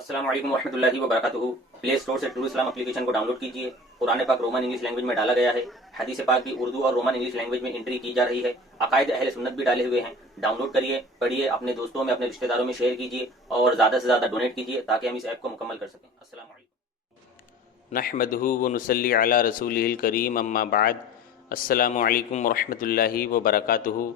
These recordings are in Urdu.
السلام علیکم ورحمۃ اللہ وبرکاتہ۔ پلے اسٹور سے ٹرو اسلام اپلیکیشن کو ڈاؤن لوڈ کیجیے۔ قرآن پاک رومن انگلش لینگویج میں ڈالا گیا ہے، حدیث پاک کی اردو اور رومن انگلش لینگویج میں انٹری کی جا رہی ہے، عقائد اہل سنت بھی ڈالے ہوئے ہیں۔ ڈاؤن لوڈ کریے، پڑھیے، اپنے دوستوں میں، اپنے رشتہ داروں میں شیئر کیجیے اور زیادہ سے زیادہ ڈونیٹ کیجیے تاکہ ہم اس ایپ کو مکمل کر سکیں۔ السلام علیکم۔ نحمدہ ونصلی علی رسولہ الکریم، اما بعد۔ السلام علیکم ورحمۃ اللہ وبرکاتہ۔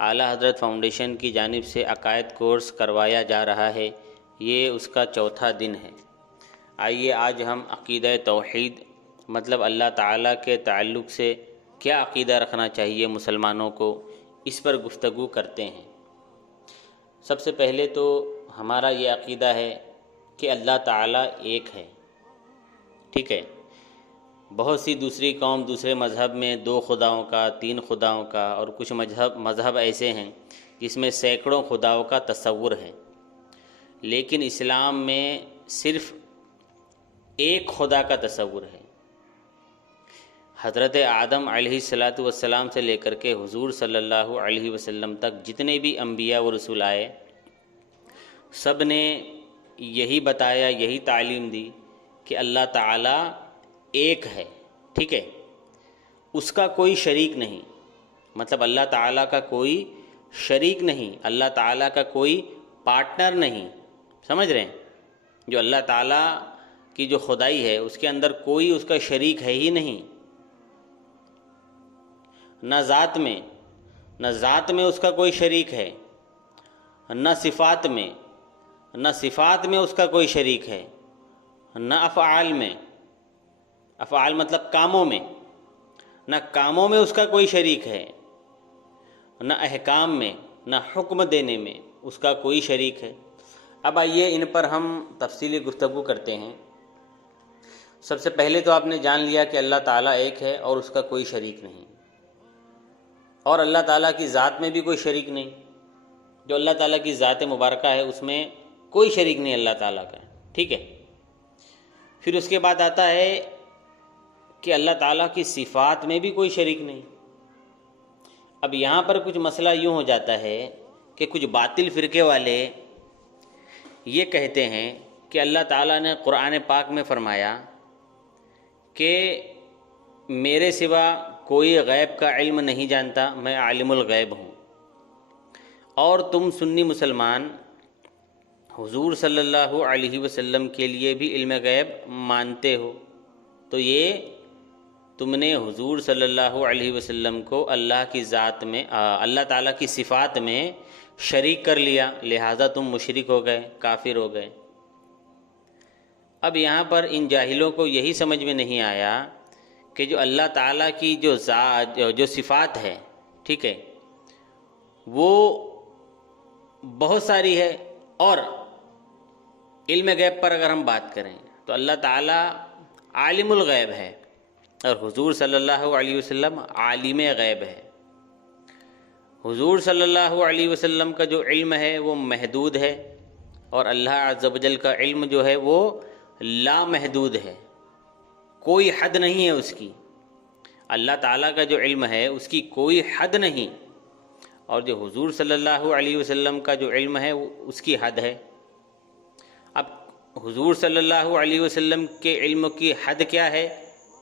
اعلیٰ حضرت فاؤنڈیشن کی جانب سے عقائد کورس کروایا جا رہا ہے، یہ اس کا چوتھا دن ہے۔ آئیے آج ہم عقیدہ توحید مطلب اللہ تعالیٰ کے تعلق سے کیا عقیدہ رکھنا چاہیے مسلمانوں کو، اس پر گفتگو کرتے ہیں۔ سب سے پہلے تو ہمارا یہ عقیدہ ہے کہ اللہ تعالیٰ ایک ہے، ٹھیک ہے۔ بہت سی دوسری قوم دوسرے مذہب میں 2 خداؤں کا، 3 خداؤں کا، اور کچھ مذہب ایسے ہیں جس میں سینکڑوں خداؤں کا تصور ہے، لیکن اسلام میں صرف ایک خدا کا تصور ہے۔ حضرت آدم علیہ السلام سے لے کر کے حضور صلی اللہ علیہ وسلم تک جتنے بھی انبیاء و رسول آئے، سب نے یہی بتایا، یہی تعلیم دی کہ اللہ تعالیٰ ایک ہے، ٹھیک ہے۔ اس کا کوئی شریک نہیں، مطلب اللہ تعالیٰ کا کوئی شریک نہیں، اللہ تعالیٰ کا کوئی پارٹنر نہیں، سمجھ رہے ہیں؟ جو اللہ تعالیٰ کی جو خدائی ہے اس کے اندر کوئی اس کا شریک ہے ہی نہیں، نہ ذات میں اس کا کوئی شریک ہے، نہ صفات میں اس کا کوئی شریک ہے، نہ افعال مطلب کاموں میں اس کا کوئی شریک ہے، نہ احکام میں، نہ حکم دینے میں اس کا کوئی شریک ہے۔ اب آئیے ان پر ہم تفصیلی گفتگو کرتے ہیں۔ سب سے پہلے تو آپ نے جان لیا کہ اللہ تعالیٰ ایک ہے اور اس کا کوئی شریک نہیں، اور اللہ تعالیٰ کی ذات میں بھی کوئی شریک نہیں۔ جو اللہ تعالیٰ کی ذات مبارکہ ہے اس میں کوئی شریک نہیں اللہ تعالیٰ کا، ٹھیک ہے۔ پھر اس کے بعد آتا ہے کہ اللہ تعالیٰ کی صفات میں بھی کوئی شریک نہیں۔ اب یہاں پر کچھ مسئلہ یوں ہو جاتا ہے کہ کچھ باطل فرقے والے یہ کہتے ہیں کہ اللہ تعالیٰ نے قرآن پاک میں فرمایا کہ میرے سوا کوئی غیب کا علم نہیں جانتا، میں عالم الغیب ہوں، اور تم سنی مسلمان حضور صلی اللہ علیہ وسلم کے لیے بھی علم غیب مانتے ہو، تو یہ تم نے حضور صلی اللہ علیہ وسلم کو اللہ کی ذات میں، اللہ تعالیٰ کی صفات میں شریک کر لیا، لہٰذا تم مشرک ہو گئے، کافر ہو گئے۔ اب یہاں پر ان جاہلوں کو یہی سمجھ میں نہیں آیا کہ جو اللہ تعالیٰ کی جو صفات ہے، ٹھیک ہے، وہ بہت ساری ہے، اور علم غیب پر اگر ہم بات کریں تو اللہ تعالیٰ عالم الغیب ہے اور حضور صلی اللہ علیہ وسلم عالم غیب ہے۔ حضور صلی اللہ علیہ وسلم کا جو علم ہے وہ محدود ہے، اور اللہ عز و جل کا علم جو ہے وہ لامحدود ہے، کوئی حد نہیں ہے اس کی۔ اللہ تعالیٰ کا جو علم ہے اس کی کوئی حد نہیں، اور جو حضور صلی اللہ علیہ وسلم کا جو علم ہے اس کی حد ہے۔ اب حضور صلی اللہ علیہ وسلم کے علم کی حد کیا ہے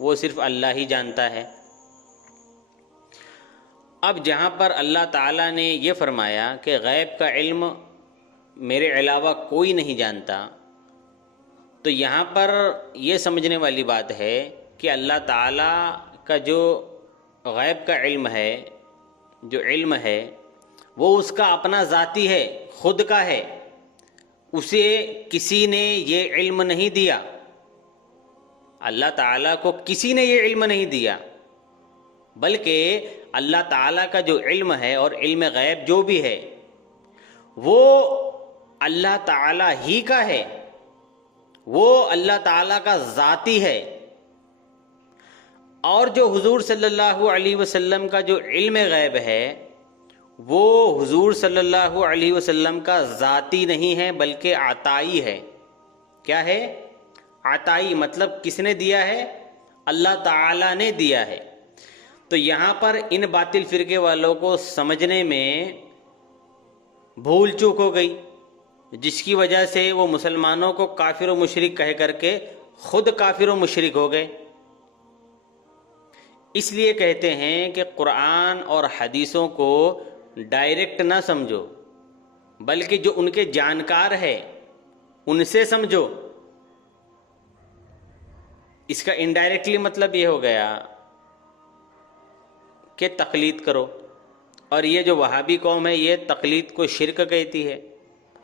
وہ صرف اللہ ہی جانتا ہے۔ اب جہاں پر اللہ تعالیٰ نے یہ فرمایا کہ غیب کا علم میرے علاوہ کوئی نہیں جانتا، تو یہاں پر یہ سمجھنے والی بات ہے کہ اللہ تعالیٰ کا جو غیب کا علم ہے، جو علم ہے وہ اس کا اپنا ذاتی ہے، خود کا ہے، اسے کسی نے یہ علم نہیں دیا، اللہ تعالیٰ کو کسی نے یہ علم نہیں دیا، بلکہ اللہ تعالیٰ کا جو علم ہے اور علم غیب جو بھی ہے وہ اللہ تعالیٰ ہی کا ہے، وہ اللہ تعالیٰ کا ذاتی ہے۔ اور جو حضور صلی اللہ علیہ وسلم کا جو علم غیب ہے وہ حضور صلی اللہ علیہ وسلم کا ذاتی نہیں ہے بلکہ عطائی ہے۔ کیا ہے؟ عطائی، مطلب کس نے دیا ہے؟ اللہ تعالیٰ نے دیا ہے۔ تو یہاں پر ان باطل فرقے والوں کو سمجھنے میں بھول چوک ہو گئی، جس کی وجہ سے وہ مسلمانوں کو کافر و مشرک کہہ کر کے خود کافر و مشرک ہو گئے۔ اس لیے کہتے ہیں کہ قرآن اور حدیثوں کو ڈائریکٹ نہ سمجھو، بلکہ جو ان کے جانکار ہے ان سے سمجھو۔ اس کا انڈائریکٹلی مطلب یہ ہو گیا کہ تقلید کرو، اور یہ جو وہابی قوم ہے یہ تقلید کو شرک کہتی ہے،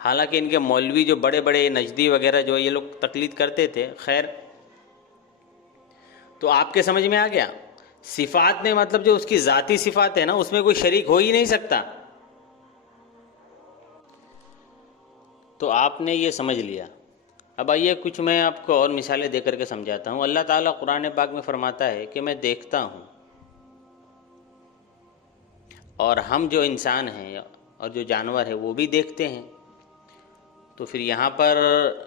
حالانکہ ان کے مولوی جو بڑے بڑے نجدی وغیرہ جو یہ لوگ تقلید کرتے تھے۔ خیر، تو آپ کے سمجھ میں آ گیا، صفات میں مطلب جو اس کی ذاتی صفات ہے نا، اس میں کوئی شریک ہو ہی نہیں سکتا۔ تو آپ نے یہ سمجھ لیا۔ اب آئیے کچھ میں آپ کو اور مثالیں دے کر کے سمجھاتا ہوں۔ اللہ تعالیٰ قرآن پاک میں فرماتا ہے کہ میں دیکھتا ہوں، اور ہم جو انسان ہیں اور جو جانور ہیں وہ بھی دیکھتے ہیں۔ تو پھر یہاں پر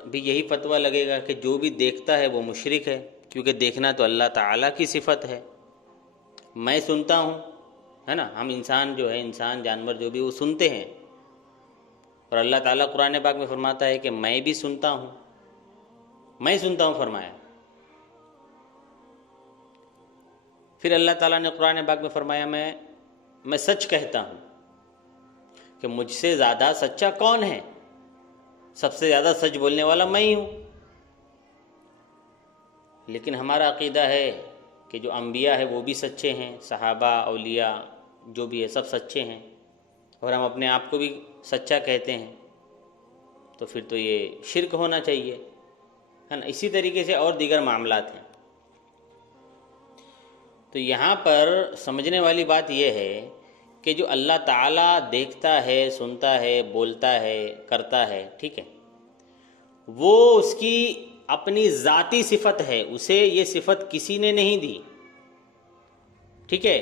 بھی یہی فتویٰ لگے گا کہ جو بھی دیکھتا ہے وہ مشرک ہے، کیونکہ دیکھنا تو اللہ تعالیٰ کی صفت ہے۔ میں سنتا ہوں، ہے نا، ہم انسان جو ہے، انسان جانور جو بھی، وہ سنتے ہیں، اور اللہ تعالیٰ قرآن پاک میں فرماتا ہے کہ میں بھی سنتا ہوں، میں سنتا ہوں فرمایا۔ پھر اللہ تعالیٰ نے قرآن پاک میں فرمایا میں سچ کہتا ہوں کہ مجھ سے زیادہ سچا کون ہے، سب سے زیادہ سچ بولنے والا میں ہی ہوں۔ لیکن ہمارا عقیدہ ہے کہ جو انبیاء ہیں وہ بھی سچے ہیں، صحابہ، اولیاء جو بھی ہے سب سچے ہیں، اور ہم اپنے آپ کو بھی سچا کہتے ہیں، تو پھر تو یہ شرک ہونا چاہیے، ہے نا۔ اسی طریقے سے اور دیگر معاملات ہیں۔ تو یہاں پر سمجھنے والی بات یہ ہے کہ جو اللہ تعالیٰ دیکھتا ہے، سنتا ہے، بولتا ہے، کرتا ہے، ٹھیک ہے، وہ اس کی اپنی ذاتی صفت ہے، اسے یہ صفت کسی نے نہیں دی، ٹھیک ہے،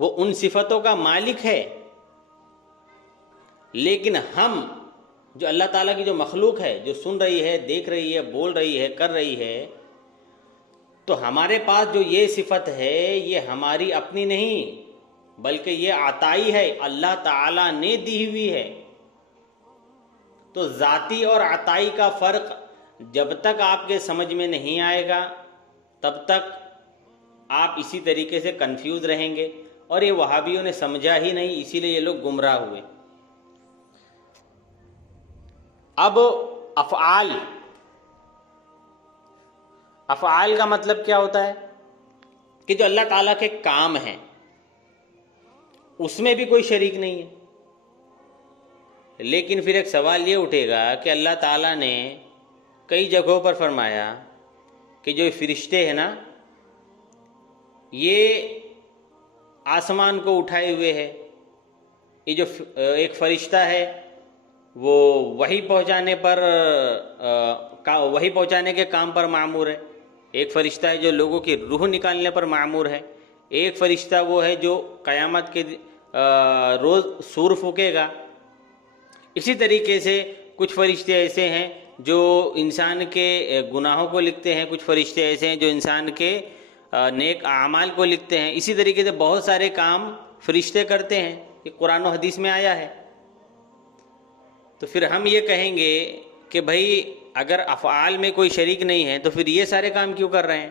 وہ ان صفتوں کا مالک ہے۔ لیکن ہم جو اللہ تعالیٰ کی جو مخلوق ہے، جو سن رہی ہے، دیکھ رہی ہے، بول رہی ہے، کر رہی ہے، تو ہمارے پاس جو یہ صفت ہے یہ ہماری اپنی نہیں، بلکہ یہ عطائی ہے، اللہ تعالیٰ نے دی ہوئی ہے۔ تو ذاتی اور عطائی کا فرق جب تک آپ کے سمجھ میں نہیں آئے گا تب تک آپ اسی طریقے سے کنفیوز رہیں گے، اور یہ وہابیوں نے سمجھا ہی نہیں، اسی لیے یہ لوگ گمراہ ہوئے۔ اب افعال کا مطلب کیا ہوتا ہے کہ جو اللہ تعالیٰ کے کام ہیں اس میں بھی کوئی شریک نہیں ہے۔ لیکن پھر ایک سوال یہ اٹھے گا کہ اللہ تعالیٰ نے کئی جگہوں پر فرمایا کہ جو فرشتے ہیں نا، یہ آسمان کو اٹھائے ہوئے ہے، یہ جو ایک فرشتہ ہے وہ وحی پہنچانے کے کام پر معمور ہے، ایک فرشتہ ہے جو لوگوں کی روح نکالنے پر معمور ہے، ایک فرشتہ وہ ہے جو قیامت کے روز سور پھونکے گا۔ اسی طریقے سے کچھ فرشتے ایسے ہیں جو انسان کے گناہوں کو لکھتے ہیں، کچھ فرشتے ایسے ہیں جو انسان کے نیک اعمال کو لکھتے ہیں۔ اسی طریقے سے بہت سارے کام فرشتے کرتے ہیں، یہ قرآن و حدیث میں آیا ہے۔ تو پھر ہم یہ کہیں گے کہ بھائی اگر افعال میں کوئی شریک نہیں ہے تو پھر یہ سارے کام کیوں کر رہے ہیں؟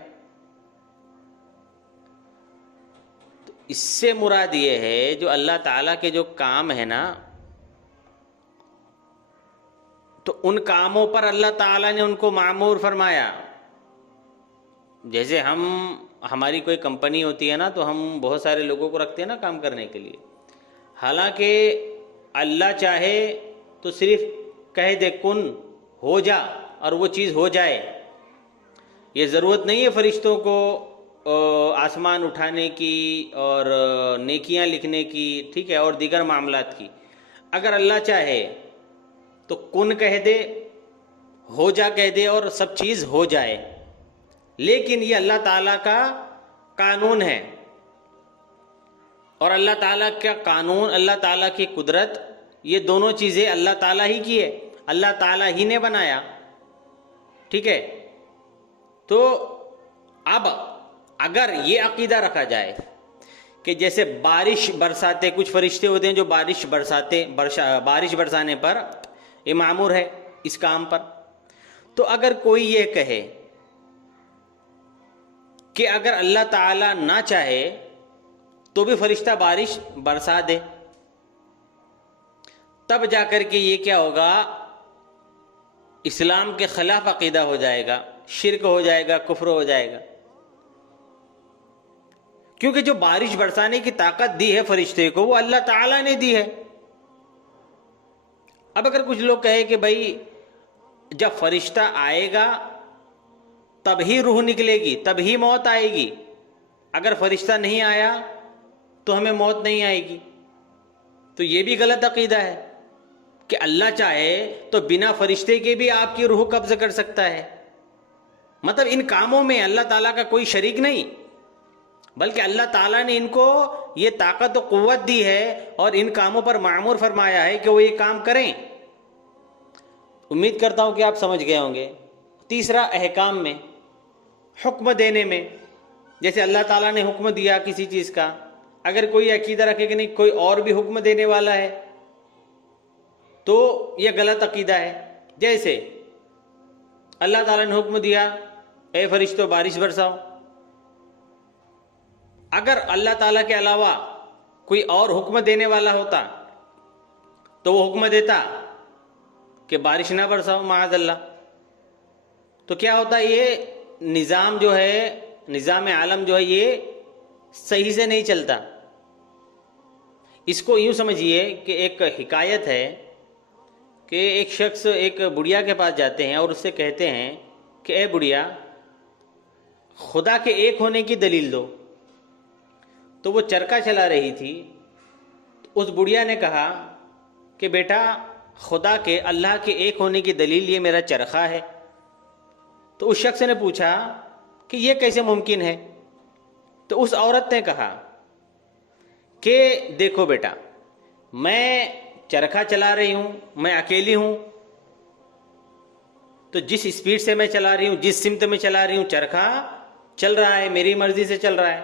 تو اس سے مراد یہ ہے جو اللہ تعالیٰ کے جو کام ہے نا، تو ان کاموں پر اللہ تعالیٰ نے ان کو معمور فرمایا۔ جیسے ہماری کوئی کمپنی ہوتی ہے نا، تو ہم بہت سارے لوگوں کو رکھتے ہیں نا کام کرنے کے لیے، حالانکہ اللہ چاہے تو صرف کہہ دے کن، ہو جا، اور وہ چیز ہو جائے۔ یہ ضرورت نہیں ہے فرشتوں کو آسمان اٹھانے کی اور نیکیاں لکھنے کی، ٹھیک ہے، اور دیگر معاملات کی۔ اگر اللہ چاہے تو کن کہہ دے، ہو جا کہہ دے، اور سب چیز ہو جائے۔ لیکن یہ اللہ تعالیٰ کا قانون ہے، اور اللہ تعالیٰ کا قانون، اللہ تعالیٰ کی قدرت، یہ دونوں چیزیں اللہ تعالیٰ ہی کی ہے، اللہ تعالیٰ ہی نے بنایا، ٹھیک ہے۔ تو اب اگر یہ عقیدہ رکھا جائے کہ جیسے بارش برساتے، کچھ فرشتے ہوتے ہیں جو بارش برسانے پر یہ معمور ہے اس کام پر. تو اگر کوئی یہ کہے کہ اگر اللہ تعالیٰ نہ چاہے تو بھی فرشتہ بارش برسا دے، تب جا کر کے یہ کیا ہوگا؟ اسلام کے خلاف عقیدہ ہو جائے گا، شرک ہو جائے گا، کفر ہو جائے گا. کیونکہ جو بارش برسانے کی طاقت دی ہے فرشتے کو وہ اللہ تعالیٰ نے دی ہے. اب اگر کچھ لوگ کہیں کہ بھائی جب فرشتہ آئے گا تب ہی روح نکلے گی، تب ہی موت آئے گی، اگر فرشتہ نہیں آیا تو ہمیں موت نہیں آئے گی، تو یہ بھی غلط عقیدہ ہے کہ اللہ چاہے تو بنا فرشتے کے بھی آپ کی روح قبض کر سکتا ہے. مطلب ان کاموں میں اللہ تعالیٰ کا کوئی شریک نہیں، بلکہ اللہ تعالیٰ نے ان کو یہ طاقت و قوت دی ہے اور ان کاموں پر معمور فرمایا ہے کہ وہ یہ کام کریں. امید کرتا ہوں کہ آپ سمجھ گئے ہوں گے. تیسرا، احکام میں، حکم دینے میں. جیسے اللہ تعالیٰ نے حکم دیا کسی چیز کا، اگر کوئی عقیدہ رکھے کہ نہیں کوئی اور بھی حکم دینے والا ہے تو یہ غلط عقیدہ ہے. جیسے اللہ تعالیٰ نے حکم دیا اے فرشتوں بارش برساؤ، اگر اللہ تعالیٰ کے علاوہ کوئی اور حکم دینے والا ہوتا تو وہ حکم دیتا کہ بارش نہ برساؤ معاذ اللہ، تو کیا ہوتا؟ یہ نظام جو ہے، نظام عالم جو ہے یہ صحیح سے نہیں چلتا. اس کو یوں سمجھیے کہ ایک حکایت ہے کہ ایک شخص ایک بڑھیا کے پاس جاتے ہیں اور اس سے کہتے ہیں کہ اے بڑھیا خدا کے ایک ہونے کی دلیل دو. تو وہ چرخہ چلا رہی تھی. اس بڑھیا نے کہا کہ بیٹا خدا کے، اللہ کے ایک ہونے کی دلیل یہ میرا چرخہ ہے. تو اس شخص نے پوچھا کہ یہ کیسے ممکن ہے؟ تو اس عورت نے کہا کہ دیکھو بیٹا، میں چرخہ چلا رہی ہوں، میں اکیلی ہوں، تو جس اسپیڈ سے میں چلا رہی ہوں، جس سمت میں چلا رہی ہوں، چرخہ چل رہا ہے، میری مرضی سے چل رہا ہے.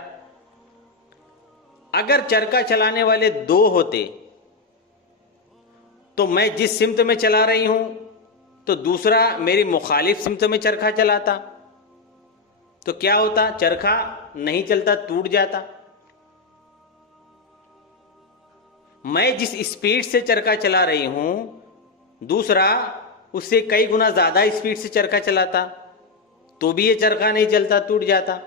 اگر چرخہ چلانے والے دو ہوتے تو میں جس سمت میں چلا رہی ہوں تو دوسرا میری مخالف سمت میں چرخہ چلاتا، تو کیا ہوتا؟ چرخہ نہیں چلتا، ٹوٹ جاتا. میں جس اسپیڈ سے چرخہ چلا رہی ہوں دوسرا اس سے کئی گنا زیادہ اسپیڈ سے چرخہ چلاتا تو بھی یہ چرخہ نہیں چلتا، ٹوٹ جاتا.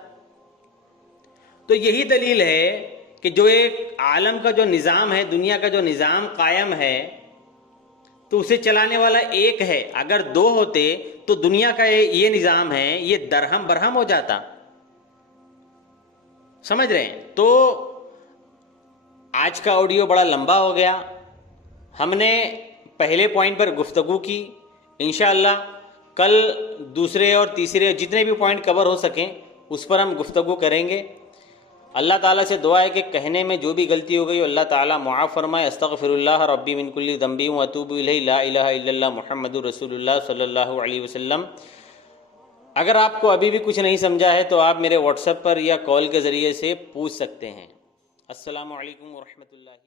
تو یہی دلیل ہے کہ جو ایک عالم کا جو نظام ہے، دنیا کا جو نظام قائم ہے، تو اسے چلانے والا ایک ہے. اگر دو ہوتے تو دنیا کا یہ نظام ہے یہ درہم برہم ہو جاتا. سمجھ رہے ہیں؟ تو آج کا آڈیو بڑا لمبا ہو گیا. ہم نے پہلے پوائنٹ پر گفتگو کی. انشاءاللہ کل دوسرے اور تیسرے جتنے بھی پوائنٹ کور ہو سکیں اس پر ہم گفتگو کریں گے. اللہ تعالیٰ سے دعا ہے کہ کہنے میں جو بھی غلطی ہو گئی اللہ تعالیٰ معاف فرمائے. استغفر اللہ ربی من کل ذنب واتوب الیہ، لا الہ الا اللہ محمد رسول اللہ صلی اللہ علیہ وسلم. اگر آپ کو ابھی بھی کچھ نہیں سمجھا ہے تو آپ میرے واٹس ایپ پر یا کال کے ذریعے سے پوچھ سکتے ہیں. السلام علیکم ورحمۃ اللہ.